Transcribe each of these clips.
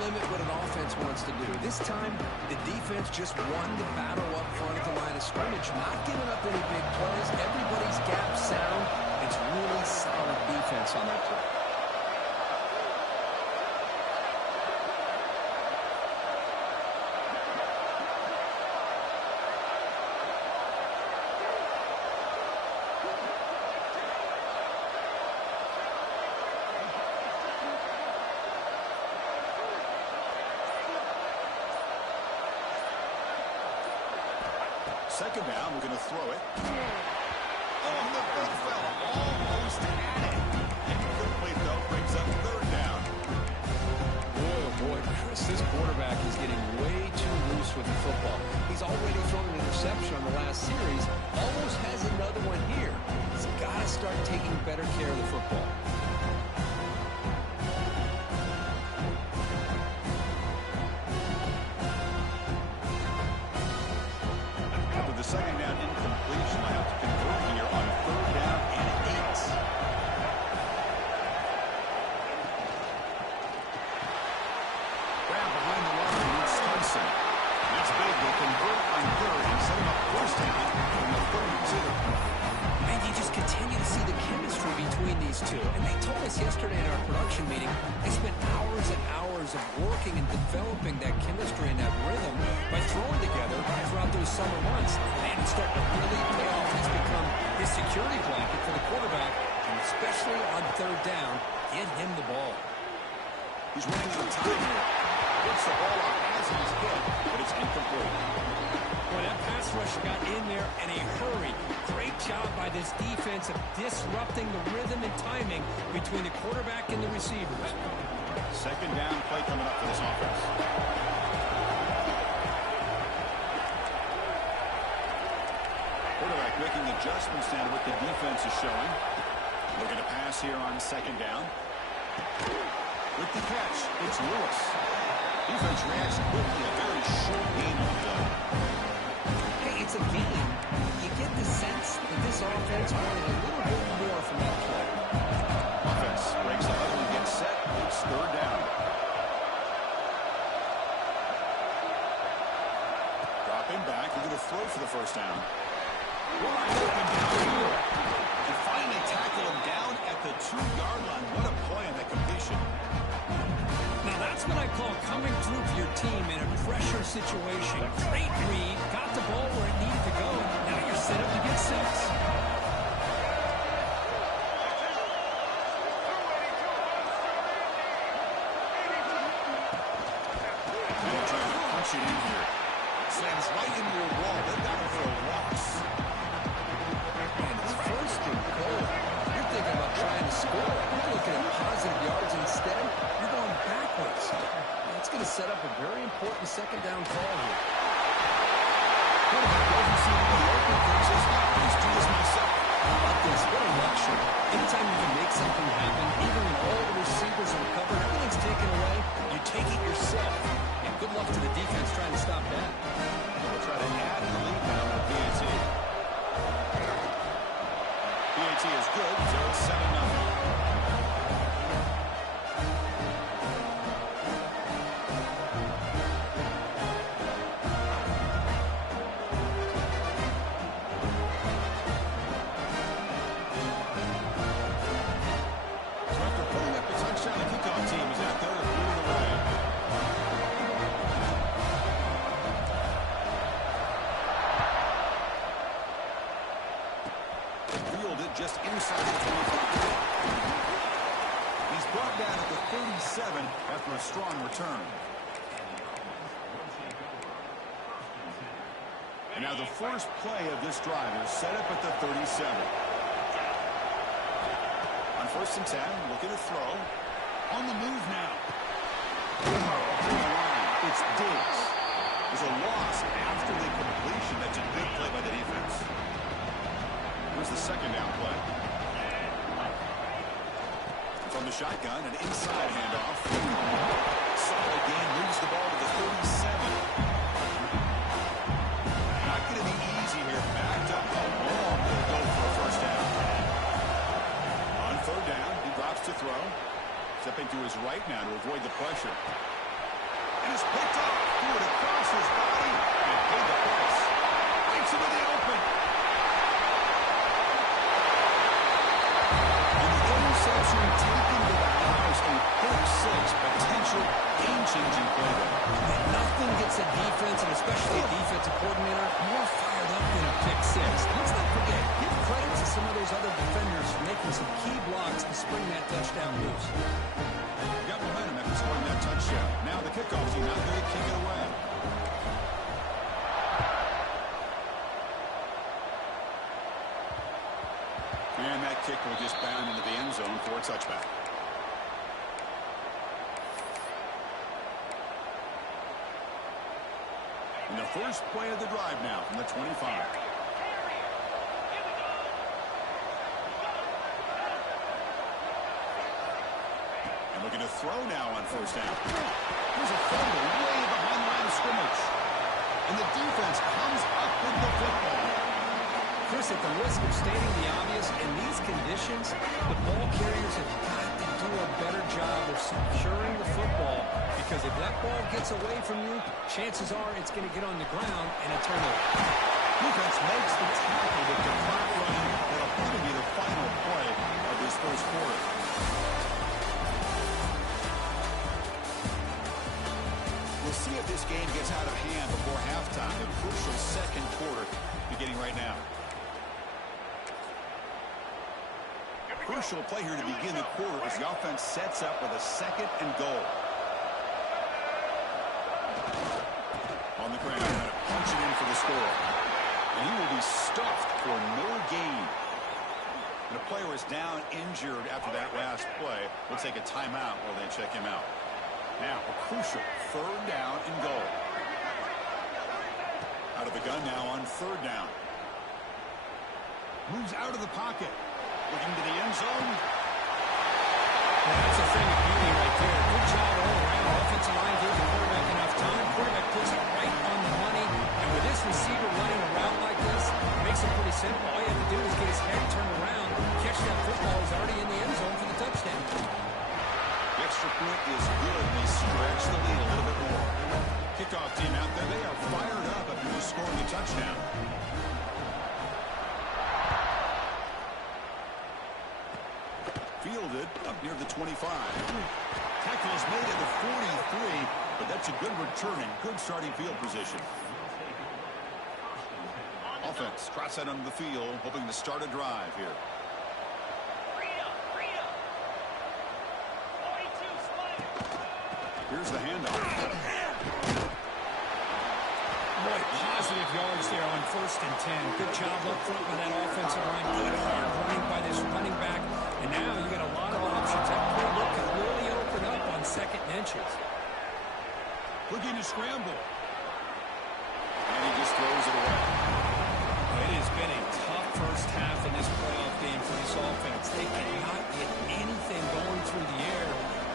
limit what an offense wants to do. This time, the defense just won the battle up front at the line of scrimmage, not giving up any big plays. Everybody's gap sound. It's really solid defense on that play. Second down, we're going to throw it. Oh, the big fella almost had it. Incomplete, though, brings up third down. Oh, boy, Chris, this quarterback is getting way too loose with the football. He's already thrown an interception on the last series. Almost has another one here. He's got to start taking better care of the football. Second down incompletion. I have to convert here on third down and 8. Grab behind the line with Stinson. That's big. They convert on third and set him up first down from the 32. And you just continue to see the chemistry between these two. And they told us yesterday in our production meeting, they spent hours and hours of working and developing that chemistry and that rhythm by throwing together throughout those summer months. And it's starting to really pay off. He's become his security blanket for the quarterback, and especially on third down, get him the ball. He's running out of time here. Gets the ball off as he's hit, but it's incomplete. Boy, that pass rush got in there in a hurry. Great job by this defense of disrupting the rhythm and timing between the quarterback and the receivers. Second down play coming up for this offense. Quarterback making adjustments now to what the defense is showing. Looking to pass here on second down. With the catch, it's Lewis. Defense reacts quickly. A very short game of play. Hey, it's a game. You get the sense that this offense wanted a little bit more from that play. Offense breaks the huddle and gets set. It's third down. Dropping back. We're going to throw for the first down. Wide open downfield. And finally tackle him down at the 2-yard line. What a play on that completion. Now that's what I call coming through for your team in a pressure situation. Great read, got the ball where it needed to go. Now you're set up to get 6. They're trying to punch it in here. Slams right into your wall. They've got him for a loss. And it's first and goal. You're thinking about trying to score. You're looking at positive yards instead. You're going backwards. That's going to set up a very important second down call here. Quarterback doesn't seem to be open. Says, "Let's do this myself." How about this? What a luxury. Anytime you can make something happen, even when all the receivers are covered, everything's taken away, you take it yourself. And good luck to the defense trying to stop that. We'll try to add the lead now with PAT. PAT is good, so it's 7-0. Just inside the 25. He's brought down at the 37 after a strong return. And now the first play of this drive is set up at the 37. On 1st and 10, looking to throw. On the move now. It's Diggs. There's a loss after the completion. That's a good play by the defense. Here's the second down play. From the shotgun, an inside handoff. Solid gain, moves the ball to the 37. Not going to be easy here. Backed up a long way to go for a first down. On third down, he drops to throw. Stepping to his right now to avoid the pressure. It is picked off. Threw it across his body and paid the price. Breaks into the open. And the interception taken to the house. A pick six. Potential game-changing play there. And nothing gets a defense, and especially a defensive coordinator, more fired up than a pick six. Let's not forget, give credit to some of those other defenders for making some key blocks to spring that touchdown loose. Got momentum after scoring that touchdown. Now the kickoff team out there to kick it away. And that kick will just bound into the end zone for a touchback. And the first play of the drive now from the 25. And looking to throw now on first down. Here's a fumble way behind the line of scrimmage. And the defense comes up with the football. Chris, at the risk of stating the obvious, in these conditions, the ball carriers have got to do a better job of securing the football, because if that ball gets away from you, chances are it's going to get on the ground and a turnover. Defense makes the tackle with the clock running. That'll probably be the final play of this first quarter. We'll see if this game gets out of hand before halftime. The crucial second quarter beginning right now. Crucial play here to begin the quarter as the offense sets up with a second and goal. On the ground, trying to punch it in for the score. And he will be stuffed for no gain. And the player is down injured after that last play. We'll take a timeout while they check him out. Now, a crucial third down and goal. Out of the gun now on third down. Moves out of the pocket. Looking to the end zone. That's a thing of beauty right there. Good job all around. Offensive line gave the quarterback enough time. Quarterback puts it right on the money. And with this receiver running a route like this, it makes it pretty simple. All you have to do is get his head turned around, catch that football. He's already in the end zone for the touchdown. The extra point is good. They stretch the lead a little bit more. Kickoff team out there. They are fired up after just scoring a touchdown. Fielded up near the 25. Tackle is made at the 43, but that's a good return and good starting field position. Offense cross that under the field, hoping to start a drive here. Here's the handoff. Boy, positive yards there on 1st and 10. Good job up front by that offensive line. Good hard running by this running back. And now you got a lot of options. That playbook can really open up on 2nd and inches. Looking to scramble. And he just throws it away. It has been a tough first half in this playoff game for this offense. They cannot get anything going through the air.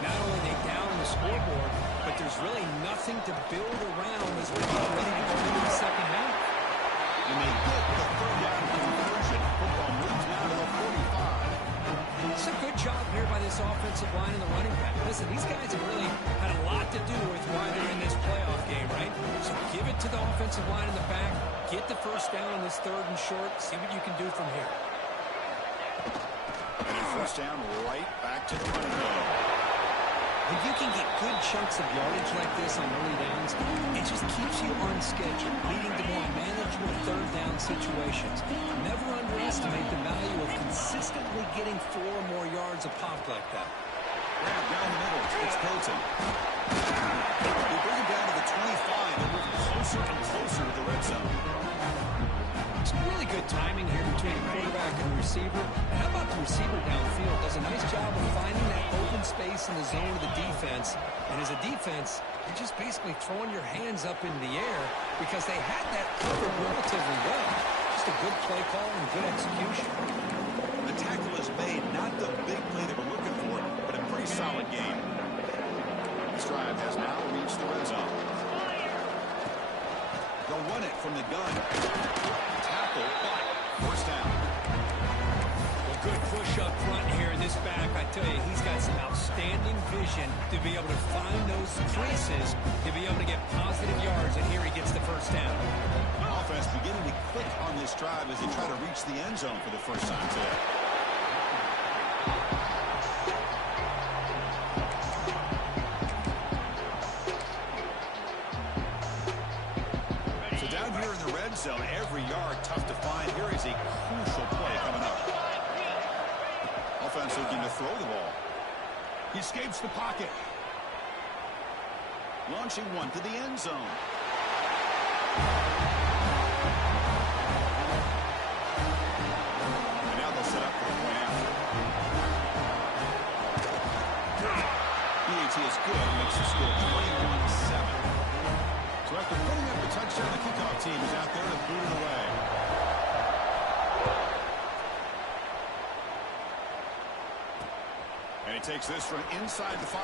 Not only are they down the scoreboard, but there's really nothing to build around as we get ready to go into the second half. And they get the third down conversion. Football moves now to the 45. It's a good job here by this offensive line and the running back. Listen, these guys have really had a lot to do with why they're in this playoff game, right? So give it to the offensive line in the back. Get the first down on this 3rd and short. See what you can do from here. And a first down right back to the running game. When you can get good chunks of yardage like this on early downs, it just keeps you on schedule, leading to more manageable 3rd down situations. Never underestimate the value of consistently getting 4 or more yards a pop like that. Grab down the middle. It's Hilton. They bring him down to the 25 and move closer and closer to the red zone. Some really good timing here between the quarterback and the receiver. And how about the receiver downfield? Does a nice job of finding that open space in the zone of the defense. And as a defense, you're just basically throwing your hands up in the air because they had that covered relatively well. Just a good play call and good execution. The tackle is made, not the big play that we're looking for, but a pretty solid game. This drive has now reached the red zone. They'll run it from the gun. Tackle, but first down. Well, good push rush up front here in this back. I tell you, he's got some outstanding vision to be able to find those creases, to be able to get positive yards, and here he gets the first down. Offense beginning to click on this drive as they try to reach the end zone for the first time today. So down here in the red zone, every yard tough to find. Here is a crucial play coming up. Offense looking to throw the ball. He escapes the pocket. Launching one to the end zone. And now they'll set up for the point after. PAT is good. Makes the score 21-7. So after putting up the touchdown, the kickoff team is out there to boot it away. And he takes this from inside the 5.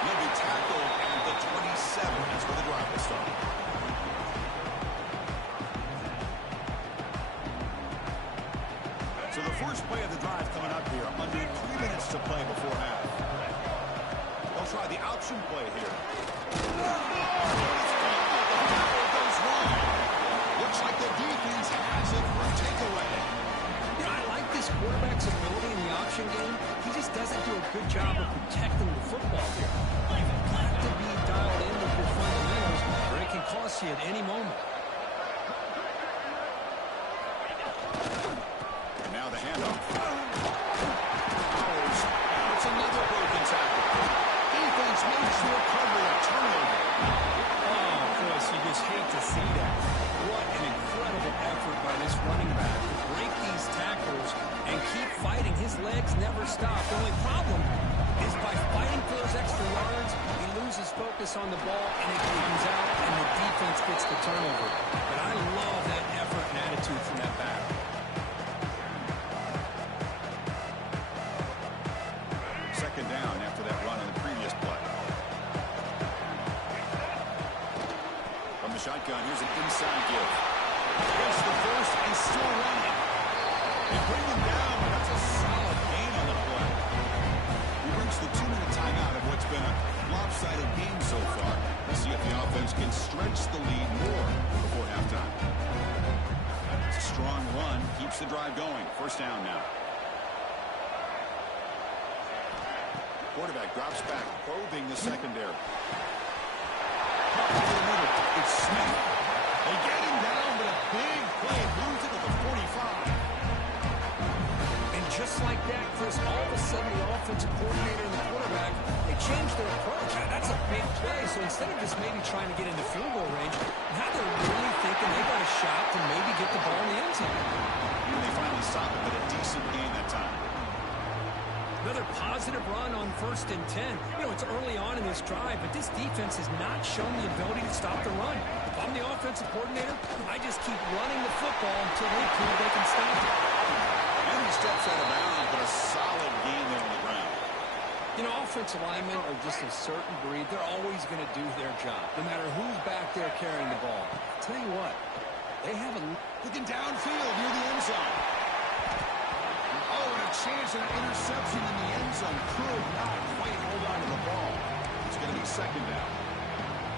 He'll be tackled at the 27. That's where the drive will start. So the first play of the drive coming up here. Under 3 minutes to play before half. They'll try the option play here. Goes wide. Looks like the defense has it for a takeaway. You know, I like this quarterback's ability in the option game. He just doesn't do a good job of protecting the football here. You've got to be dialed in with your fundamentals, or it can cost you at any moment. And now the handoff. It's another broken tackle. Defense makes the recovery a turnover. Oh, Chris, you just hate to see that. What an incredible effort by this running back to break these tackles and keep fighting. His legs never stop. The only problem is by fighting for those extra yards, he loses focus on the ball, and it comes out, and the defense gets the turnover. But I love that effort and attitude from that back. Second down after that run on the previous play. From the shotgun, here's an inside give. Gets the first and still running. They bring him down, but that's a solid gain on the play. He brings the 2-minute timeout of what's been a lopsided game so far. Let's see if the offense can stretch the lead more before halftime. It's a strong run, keeps the drive going. First down now. Quarterback drops back, probing the secondary. It's Smith. They get him down, but a big play moves it to the 45. And just like that, Chris, all of a sudden the offensive coordinator and the quarterback, they changed their approach. Now, that's a big play, so instead of just maybe trying to get into field goal range, now they're really thinking they got a shot to maybe get the ball in the end zone. And they finally stop it, but a decent gain that time. Another positive run on 1st and 10. You know, it's early on in this drive, but this defense has not shown the ability to stop the run. If I'm the offensive coordinator, I just keep running the football until they prove they can stop it. And he steps out of bounds, but a solid gain there on the ground. You know, offensive linemen are just a certain breed. They're always going to do their job, no matter who's back there carrying the ball. I'll tell you what, they have a... Looking downfield near the end zone. Oh, and a chance at an interception in the end zone. Could not quite hold on to the ball. It's going to be second down.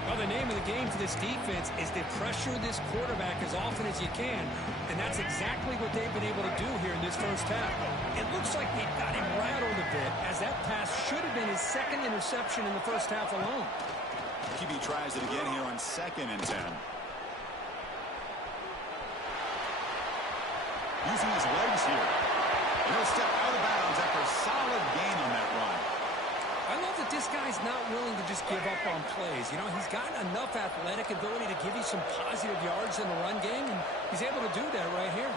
Well, the name of the game for this defense is to pressure this quarterback as often as you can, and that's exactly what they've been able to do here in this first half. It looks like they've got him rattled a bit, as that pass should have been his second interception in the first half alone. QB tries it again here on 2nd and 10. Using his legs here. And he'll step out of bounds after a solid gain on that run. I love that this guy's not willing to just give up on plays. You know, he's got enough athletic ability to give you some positive yards in the run game, and he's able to do that right here.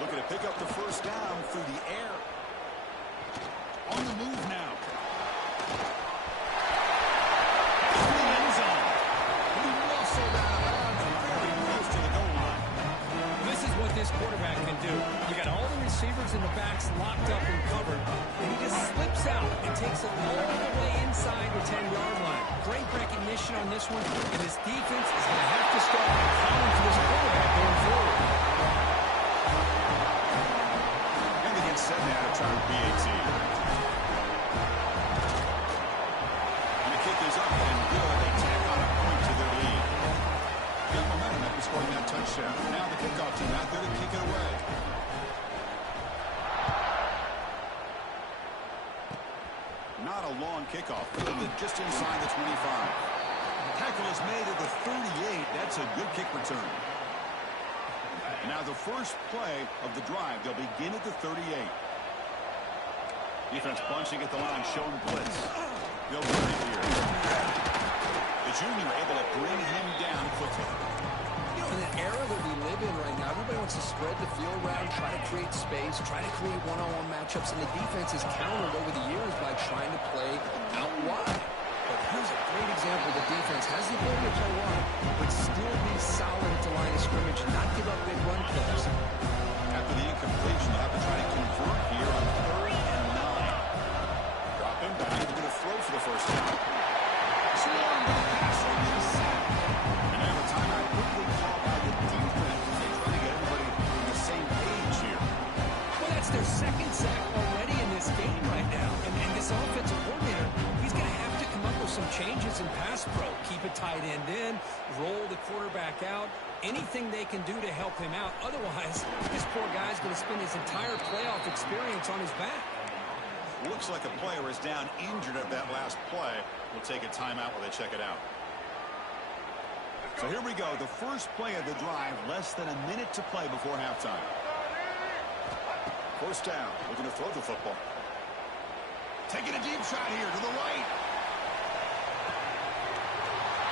Looking to pick up the first down through the air. On the move now. In the end zone. He muscled out of bounds very close to the goal line. This is what this quarterback can do. You got all the receivers in the backs locked up and covered, and he just slips out and takes it all the way inside the 10-yard line. Great recognition on this one, and his defense is going to have to start accounting for this quarterback. scoring that touchdown. Now the kickoff team out there to kick it away. Not a long kickoff. Just inside the 25. Tackle is made at the 38. That's a good kick return. Now the first play of the drive, they'll begin at the 38. Defense bunching at the line, showing blitz. They'll bring it here. The junior able to bring him down quickly. You know, in the era that we live in right now, everybody wants to spread the field around, try to create space, try to create one-on-one matchups, and the defense has countered over the years by trying to play out wide. But here's a great example. The defense has the ability to play wide, but still be solid at the line of scrimmage and not give up big run plays. After the incompletion, they'll have to try to convert here on 3rd and 9. Drop him back. They're going to throw for the first time. Swarm with the pass on the sack. And now a timeout quickly called by the defense. They're trying to get everybody on the same page here. Well, that's their second sack already in this game right now. And this offensive coordinator, he's going to have to come up with some changes in pass pro. Keep a tight end in, roll the quarterback out, anything they can do to help him out. Otherwise, this poor guy's going to spend his entire playoff experience on his back. Looks like a player is down injured at that last play. We'll take a timeout while they check it out. So here we go. The first play of the drive, less than a minute to play before halftime. First down. Looking to throw the football. Taking a deep shot here to the right.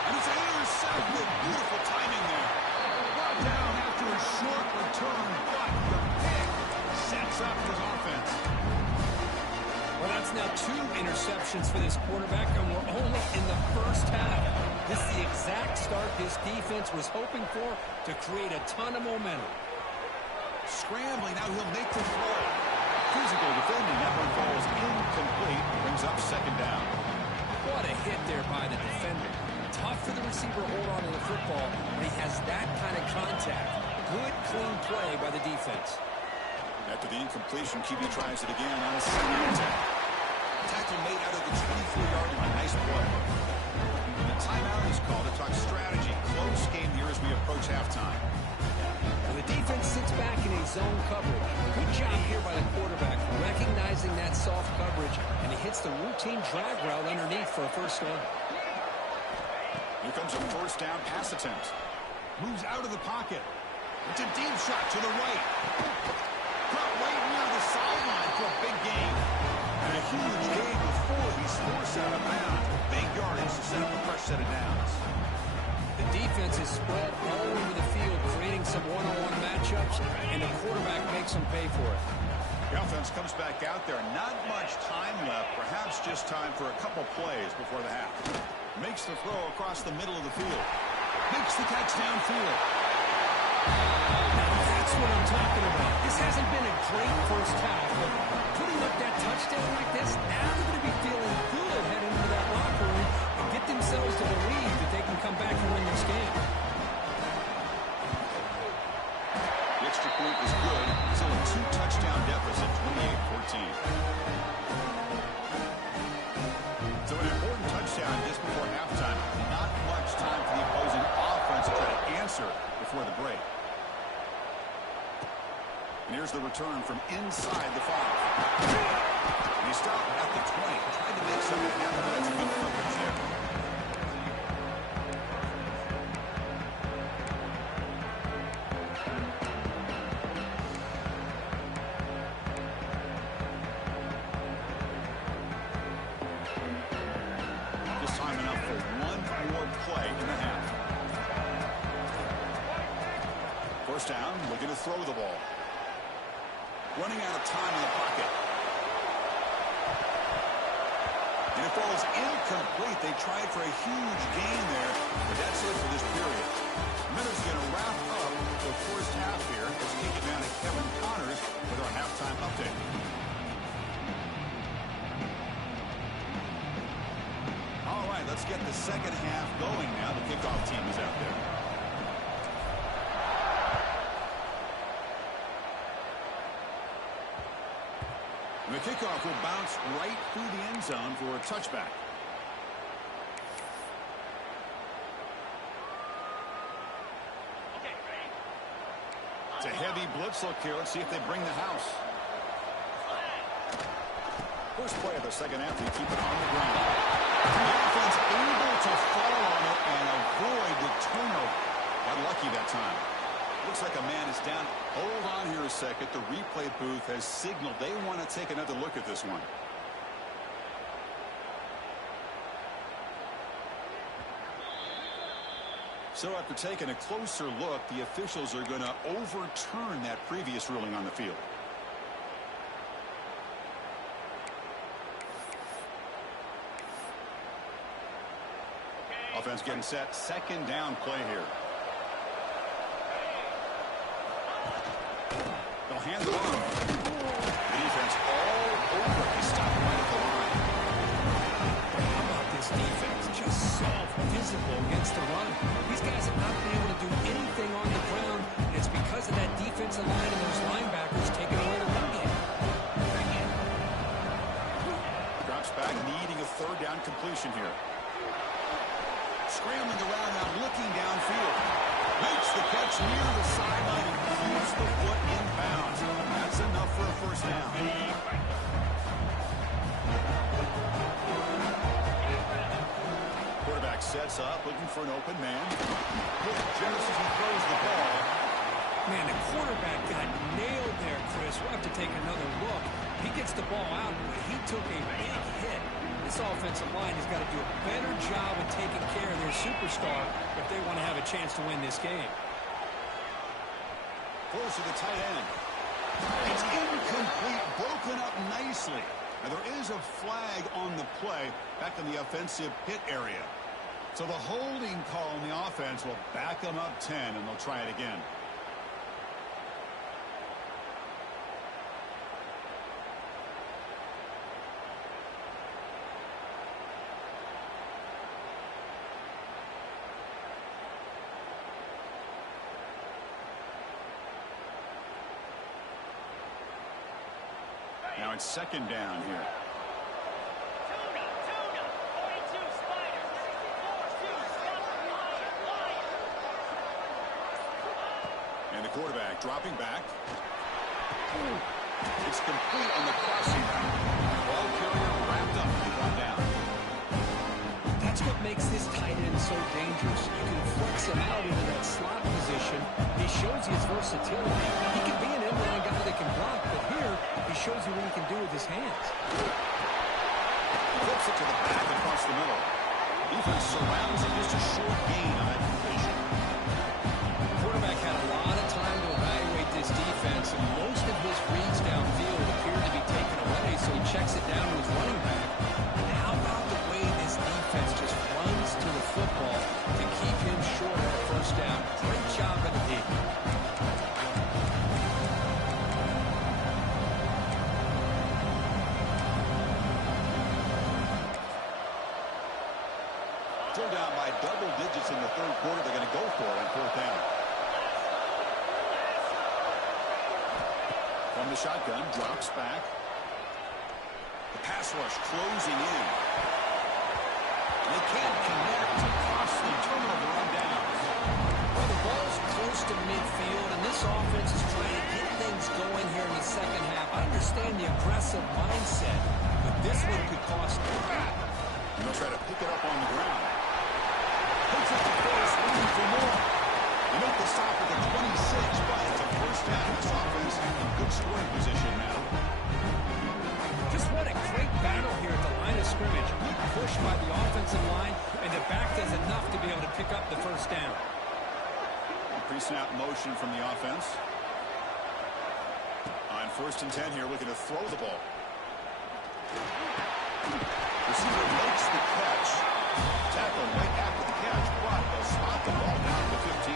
And it's an interception. Beautiful timing there. Brought down after a short return, but the pick sets up his offense. Well, that's now 2 interceptions for this quarterback, and we're only in the first half. This is the exact start this defense was hoping for to create a ton of momentum. Scrambling, now he'll make the throw. Physical defending, that one falls incomplete, brings up second down. What a hit there by the defender. Tough for the receiver to hold on to the football when he has that kind of contact. Good, clean play by the defense. After the incompletion, QB tries it again on a second attempt. Tackle made out of the 24-yard line. Nice play. And the timeout is called to talk strategy. Close game here as we approach halftime. Well, the defense sits back in a zone coverage. Good job here by the quarterback, recognizing that soft coverage, and he hits the routine drag route underneath for a first down. Here comes a first down pass attempt. Moves out of the pocket. It's a deep shot to the right. Caught right near the sideline for a big gain. And a huge gain before he's forced out of bounds. Big yardage to set up a fresh set of downs. The defense is spread all over the field, creating some one-on-one matchups, and the quarterback makes them pay for it. The offense comes back out there. Not much time left. Perhaps just time for a couple plays before the half. Makes the throw across the middle of the field. Makes the catch downfield. That's what I'm talking about. This hasn't been a great first half, but putting up that touchdown like this, now they're going to be feeling good heading into that locker room and get themselves to believe that they can come back and win this game. The extra point is good. Still a 2-touchdown deficit, 28-14. So an important touchdown just before halftime. Not much time for the opposing offense to try to answer before the break. And here's the return from inside the 5. And he stopped at the 20. Tried to make something happen, but that's good coverage there. Just time enough for one more play in the half. First down, looking to throw the ball. Running out of time in the pocket. And it falls incomplete. They tried for a huge gain there, but that's it for this period. Miller's going to wrap up the first half here. Let's take it down to Kevin Connors with our halftime update. All right, let's get the second half going now. The kickoff team is out there. The kickoff will bounce right through the end zone for a touchback. It's a heavy blitz look here. Let's see if they bring the house. First play of the second half, they keep it on the ground. The offense able to fall on it and avoid the turnover. Got lucky that time. Looks like a man is down. Hold on here a second. The replay booth has signaled they want to take another look at this one. So after taking a closer look, the officials are going to overturn that previous ruling on the field. Offense getting set. Second down play here. They'll hand it on. The defense all over. They stop right at the line. How about this defense? Just so physical against the run. These guys have not been able to do anything on the ground, and it's because of that defensive line and those linebackers taking away the run game. Drops back, needing a third down completion here. Scrambling around now, looking downfield. Makes the catch near the sideline and keeps the foot in bounds. That's enough for a first down. Quarterback sets up, looking for an open man. Look, Genesis, he throws the ball. Man, the quarterback got nailed there, Chris. We'll have to take another look. He gets the ball out, but he took a big hit. This offensive line has got to do a better job of taking care of their superstar if they want to have a chance to win this game. Close to the tight end. It's incomplete, broken up nicely. Now there is a flag on the play back in the offensive pit area. So the holding call on the offense will back them up 10, and they'll try it again. Now it's second down here. And the quarterback dropping back. It's complete on the crossing route. Ball carrier wrapped up and gone down. That's what makes this tight end so dangerous. You can flex him out into that slot position. He shows his versatility. He can be an inline guy that can block, but here he shows you what he can do with his hands. Flips it to the back across the middle. Defense surrounds him, just a short gain on that completion. The quarterback had a lot of time to evaluate this defense, and most of his reads downfield appeared to be taken away, so he checks it down to his running back. How about the way this defense just runs to the football to keep him short of the first down? Great job by the D. They're down by double digits in the third quarter. They're going to go for it on fourth down. From the shotgun, drops back. The pass rush closing in. They can't connect to costly turnover on downs. Well, the ball's close to midfield, and this offense is trying to get things going here in the second half. I understand the aggressive mindset, but this one could cost them. And they'll try to pick it up on the ground. Puts it to first, looking for more. They make the stop at the 26, but it's a first down. This offense in good scoring position now. Just what a great battle here at the line of scrimmage. Pushed by the offensive line, and the back does enough to be able to pick up the first down. Pre-snap motion from the offense. On first and 10 here, looking to throw the ball. Receiver makes the catch. Tackle right after the catch, but they'll spot the ball down to 15.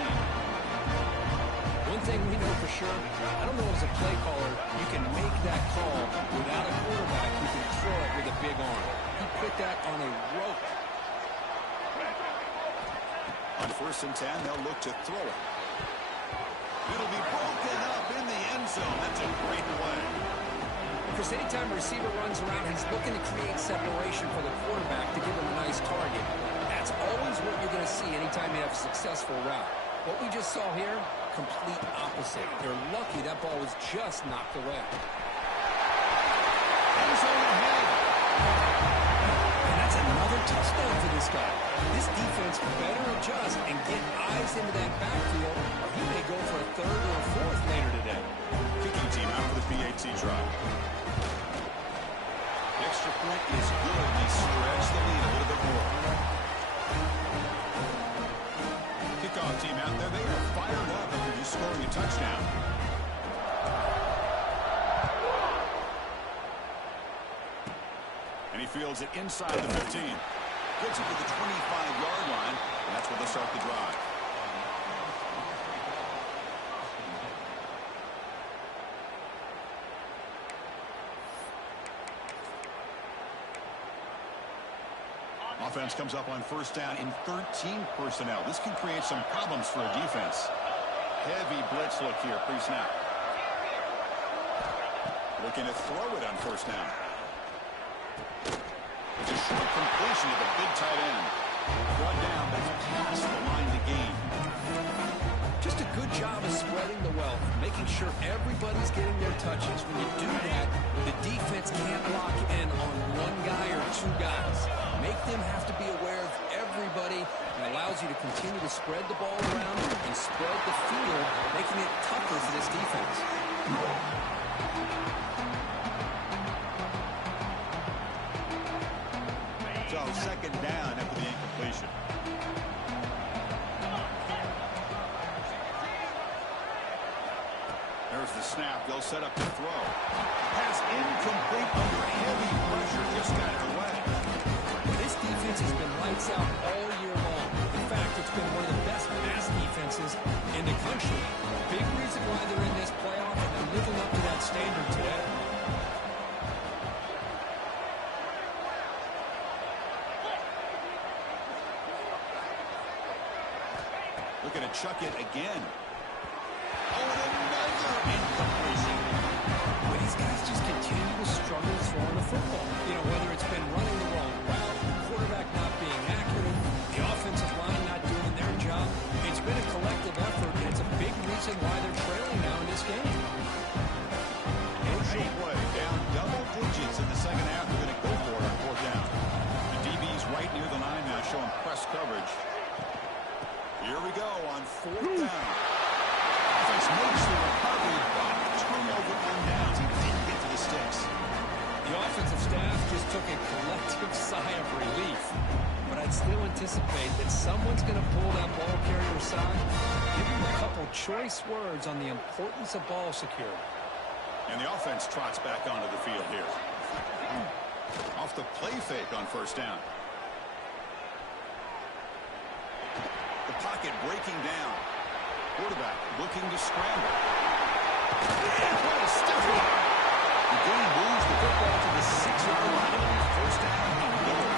One thing we know for sure, I don't know as a play caller, you can make that call without a quarterback who can throw it with a big arm. He put that on a rope. On first and 10, they'll look to throw it. It'll be broken up in the end zone. That's a great play. Because anytime a receiver runs around, he's looking to create separation for the quarterback to give him a nice target. That's always what you're going to see anytime you have a successful route. What we just saw here complete opposite. They're lucky that ball was just knocked away. He's overhead. And that's another touchdown for this guy. This defense better adjust and get eyes into that backfield, or he may go for a third or a fourth later today. Kicking team out for the PAT try. The extra point is good. They stretch the lead a little bit more. Kickoff team out there. They are fired up after just scoring a touchdown. And he fields it inside the 15. Gets it to the 25-yard line, and that's where they start the drive. Offense comes up on first down in 13 personnel. This can create some problems for a defense. Heavy blitz look here, pre-snap. Looking to throw it on first down. It's a short completion to the big tight end. Brought down, but it's past the line to gain. Just a good job of spreading the wealth, making sure everybody's getting their touches. When you do that, the defense can't lock in on one guy or two guys. Make them have to be aware of everybody. It allows you to continue to spread the ball around and spread the field, making it tougher for this defense. So second down after the incompletion. There's the snap. They'll set up the throw. Pass incomplete under heavy pressure. Just got it away. This defense has been lights out all year long. In fact, it's been one of the best pass defenses in the country. Big reason why they're in this playoff, and they're living up to that standard today. Looking to chuck it again. Oh, and another incompletion. But these guys just continue to struggle throwing the football. You know, whether it's been running the wrong route, quarterback not being accurate, the offensive line not doing their job. It's been a collective effort, and it's a big reason why they're trailing now in this game. Crucial play. Down double digits in the second half. They're going to go for it on fourth down. The DB's right near the line now, showing press coverage. Here we go on fourth down. Offense makes the recovery, but turnover on downs. He didn't get to the sticks. The offensive staff just took a collective sigh of relief. But I'd still anticipate that someone's going to pull that ball carrier aside, give him a couple choice words on the importance of ball security. And the offense trots back onto the field here. Off the play fake on first down. The pocket breaking down. Quarterback looking to scramble. Yeah, what a stiffy. The game moves the football to the 6-yard line. First down and goal.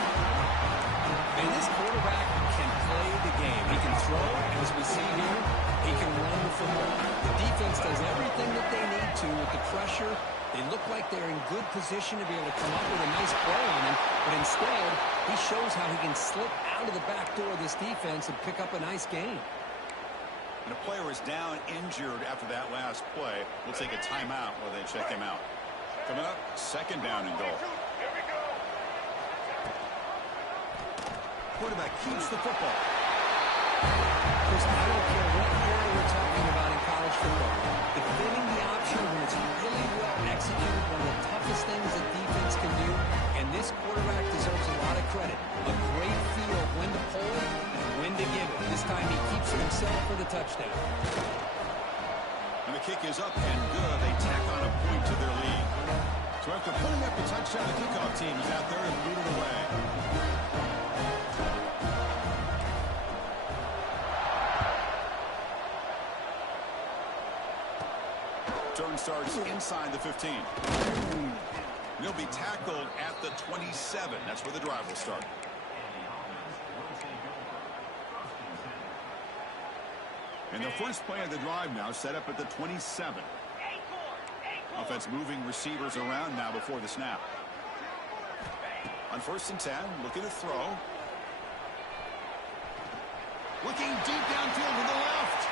And this quarterback can play the game. He can throw, and as we see here, he can run the football. The defense does everything that they need to with the pressure. They look like they're in good position to be able to come up with a nice play on him, but instead, he shows how he can slip out of the back door of this defense and pick up a nice gain. And a player is down injured after that last play. We'll take a timeout while they check him out. Coming up, second down and goal. Quarterback keeps the football. Chris, I don't care what area we're talking about in college football. Defending the option when it's really well executed, one of the toughest things that defense can do, and this quarterback deserves a lot of credit. A great feel of when to pull it and when to give it. This time he keeps it himself for the touchdown. And the kick is up and good. They tack on a point to their lead. So after putting up the touchdown, the kickoff team is out there and boot it away. Turn starts inside the 15. He'll be tackled at the 27. That's where the drive will start. And the first play of the drive now set up at the 27. Offense moving receivers around now before the snap. On first and 10, looking to throw. Looking deep downfield to the left.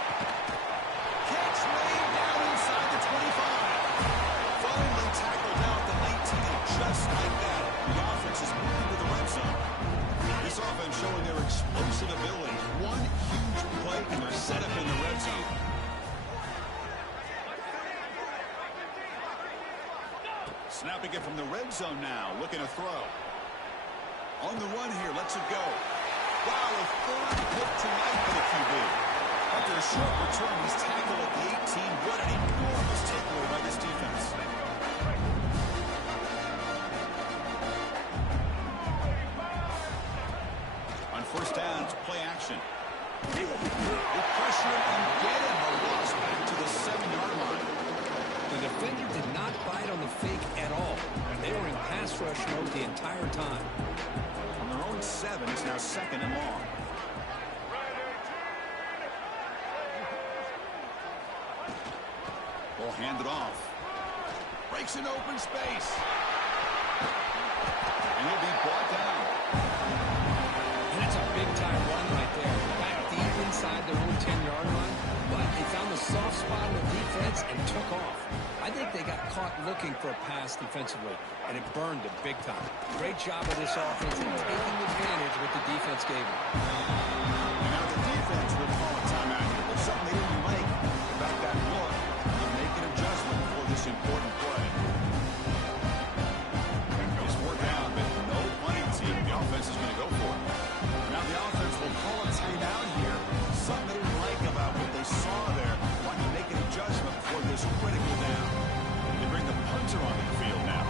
Snapping it from the red zone now, looking to throw. On the run here, lets it go. Wow, a third hit tonight for the QB. After a short return, he's tackled at the 18. What an enormous takeaway by this defense. On first down, it's play action. With pressure and get him, a loss back to the 7-yard line. The defender did not bite on the fake at all. They were in pass rush mode the entire time. On their own 7, it's now 2nd and long. Ball handed off. Breaks an open space. And he'll be brought down. And that's a big-time run right there. Back deep inside their own 10-yard line. But they found the soft spot in the defense and took off. I think they got caught looking for a pass defensively, and it burned them big time. Great job of this offense in taking advantage of what the defense gave them. And now the defense will call a timeout here. There's something they didn't like about that look. They'll make an adjustment for this important play. It's worked out, but no punting team. The offense is going to go for it. Now the offense will call a timeout here. Something they didn't like about what they saw there. Want to make an adjustment for this critical down. They bring the punter onto the field now.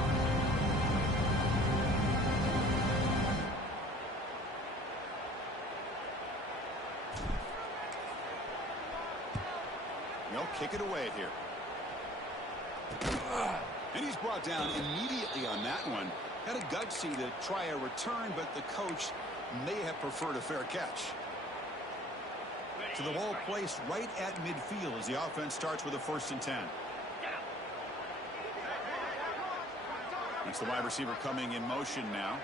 They'll kick it away here. And he's brought down immediately on that one. Had a gutsy to try a return, but the coach may have preferred a fair catch. To the ball placed right at midfield as the offense starts with a 1st and 10. It's the wide receiver coming in motion now.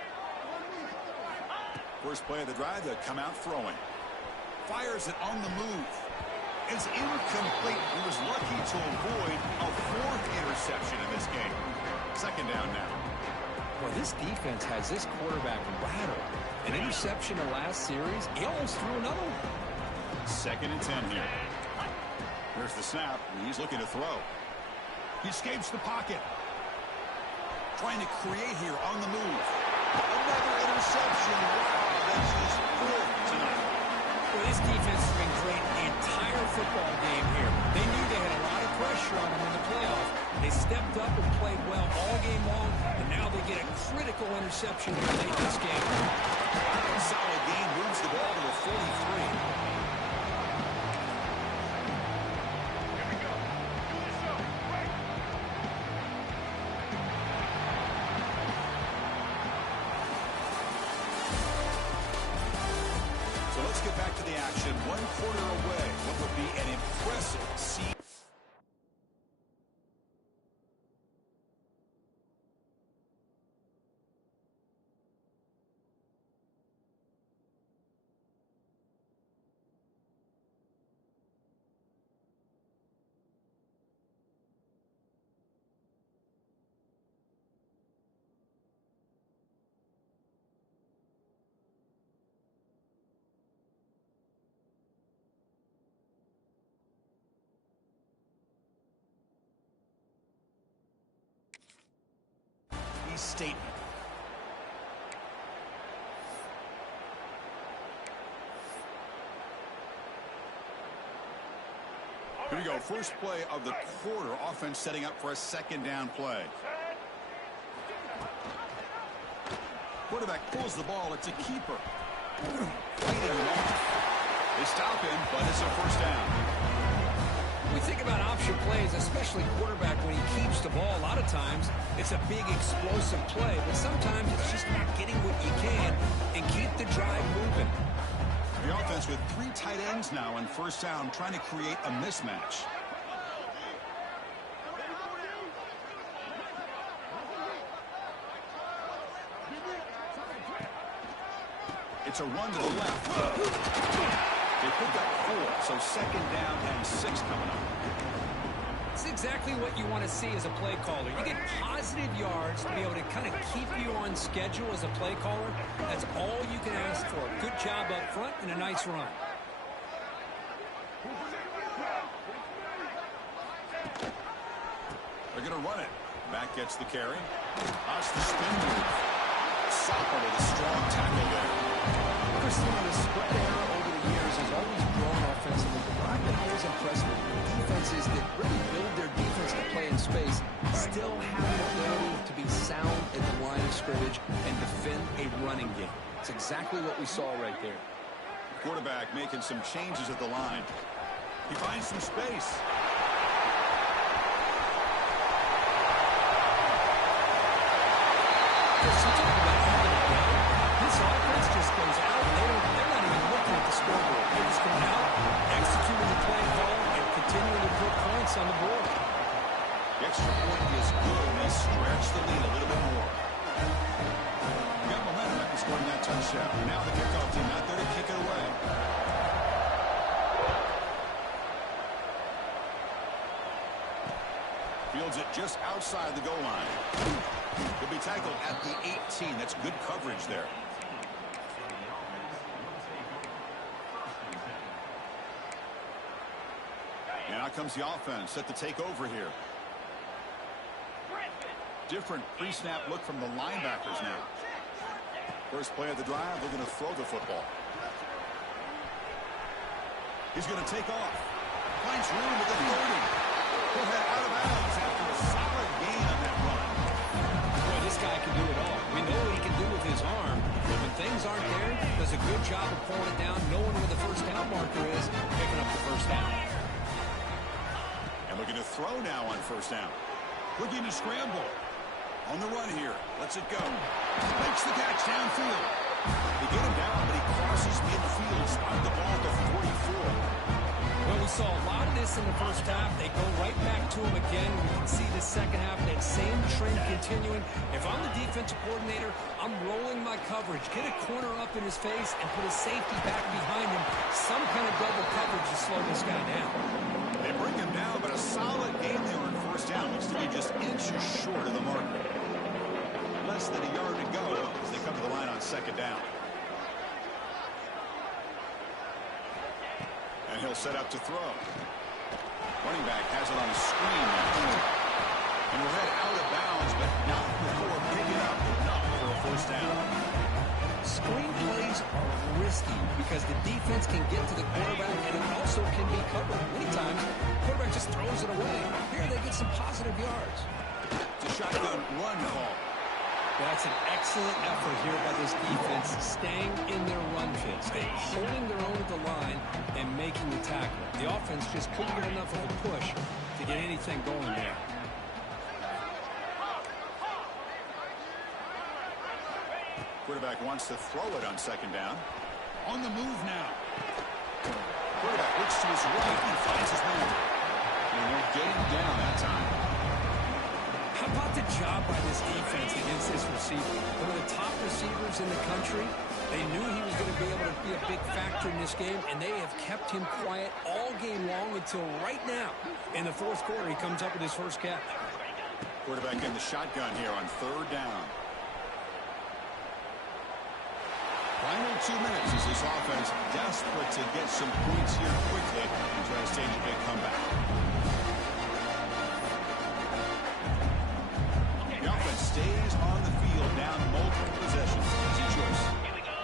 First play of the drive, they come out throwing. Fires it on the move. It's incomplete. He was lucky to avoid a 4th interception in this game. 2nd down now. Well, this defense has this quarterback rattled. An interception in the last series, he almost threw another one. 2nd and 10 here. There's the snap, and he's looking to throw. He escapes the pocket. Trying to create here on the move. Another interception. Wow, that's his 4th tonight. Well, this defense has been great the entire football game here. They knew they had a lot of pressure on them in the playoff. They stepped up and played well all game long, and now they get a critical interception to make this game. Solid game, moves the ball to the 43. Let's get back to the action. 1 quarter away. What would be an impressive seed. Statement. Here we go. First play of the quarter. Offense setting up for a 2nd down play. Quarterback pulls the ball. It's a keeper. Fighting him off. They stop him, but it's a 1st down. We think about option plays, especially quarterback when he keeps the ball. A lot of times, it's a big explosive play, but sometimes it's just about getting what you can and keep the drive moving. The offense with 3 tight ends now on 1st down, trying to create a mismatch. It's a run to the left. They pick up 4, so 2nd down and 6 coming up. It's exactly what you want to see as a play caller. You get positive yards to be able to kind of keep you on schedule as a play caller. That's all you can ask for. Good job up front and a nice run. They're going to run it. Back gets the carry. That's the spin move. Sopper with a strong tackle there. Chris, the spread era over the years has always grown offensively, but what I've been always impressed with defenses that really build their defense to play in space still have the ability to be sound at the line of scrimmage and defend a running game. It's exactly what we saw right there. Quarterback making some changes at the line. He finds some space. This offense just goes out, and they're not even looking at the scoreboard. They're just going out, executing the play call, and continuing to put points on the board. The extra point is good, and they stretch the lead a little bit more. Got momentum after scoring that touchdown. Now the kickoff team out there to kick it away. Fields it just outside the goal line. He'll be tackled at the 18. That's good coverage there. And out comes the offense set to take over here. Different pre-snap look from the linebackers now. First play of the drive, they're going to throw the football. He's going to take off. Finds room at the 30. He'll head out of bounds after a solid gain on that run. Boy, this guy can do it all. We know what he can do with his arm. But when things aren't there, does a good job of pulling it down, knowing where the first down marker is, picking up the first down. And looking to throw now on first down. Looking to scramble. On the run here. Lets it go. Makes the catch downfield. They get him down, but he crosses midfield. Spotted the ball at the 44. Well, we saw a lot of this in the first half. They go right back to him again. We can see the second half, that same trend continuing. If I'm the defensive coordinator, I'm rolling my coverage. Get a corner up in his face and put a safety back behind him. Some kind of double coverage to slow this guy down. They bring him down, but a solid game there on first down. Looks to be just inches short of the marker. Less than a yard to go as they come to the line on second down. And he'll set up to throw. Running back has it on a screen now. And will head out of bounds, but not before picking up enough for a first down. Screen plays are risky because the defense can get to the quarterback and it also can be covered. Many times, the quarterback just throws it away. Here they get some positive yards. It's a shotgun run call. That's an excellent effort here by this defense, staying in their run fit, holding their own at the line and making the tackle. The offense just couldn't get enough of a push to get anything going there. Quarterback wants to throw it on second down. On the move now. Quarterback looks to his right and finds his man. And they'll get him down that time. How about the job by this defense against this receiver? One of the top receivers in the country. They knew he was going to be able to be a big factor in this game, and they have kept him quiet all game long until right now. In the fourth quarter, he comes up with his first catch. Quarterback in the shotgun here on third down. Final 2 minutes as this offense desperate to get some points here quickly and try to stage a big comeback. The offense stays on the field down multiple possessions. Easy choice. Here we go.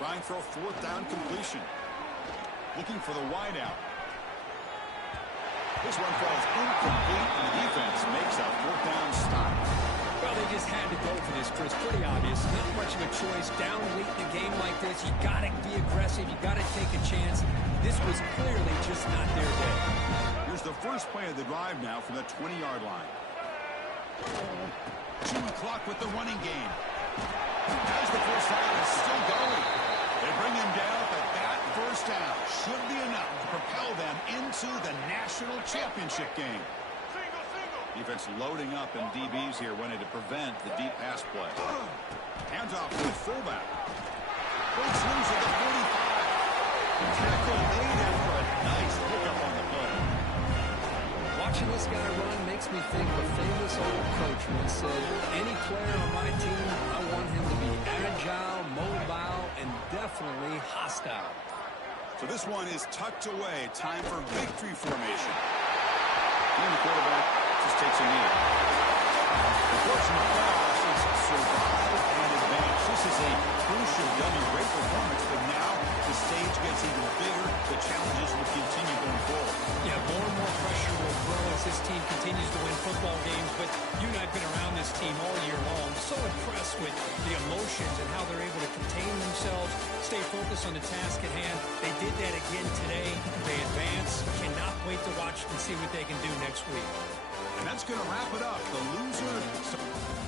Trying for a fourth down completion. Looking for the wide out. This one falls incomplete, and the defense makes a fourth down stop. Well, they just had to go for this, Chris. Pretty obvious. Not much of a choice. Down late in the game like this, you got to be aggressive. You got to take a chance. This was clearly just not their day. Here's the first play of the drive now from the 20-yard line. Chew clock with the running game. As the first down is still going. They bring him down, but that first down should be enough to propel them into the national championship game. Defense loading up in DBs here, wanting to prevent the deep pass play. Hands off to the fullback. Breaks loose at the 45. Tackle made after a nice pickup on the play. Watching this guy run makes me think of a famous old coach once said, any player on my team, I want him to be agile, mobile, and definitely hostile. So this one is tucked away. Time for victory formation. And the quarterback just takes a knee. Unfortunate pass is survive and advance. This is a crucial W. Great performance, but now the stage gets even bigger. The challenges will continue going forward. Yeah, more and more pressure will grow as this team continues to win football games. But you and I have been around this team all year long. So impressed with the emotions and how they're able to contain themselves, stay focused on the task at hand. They did that again today. They advance. Cannot wait to watch and see what they can do next week. And that's going to wrap it up. The loser...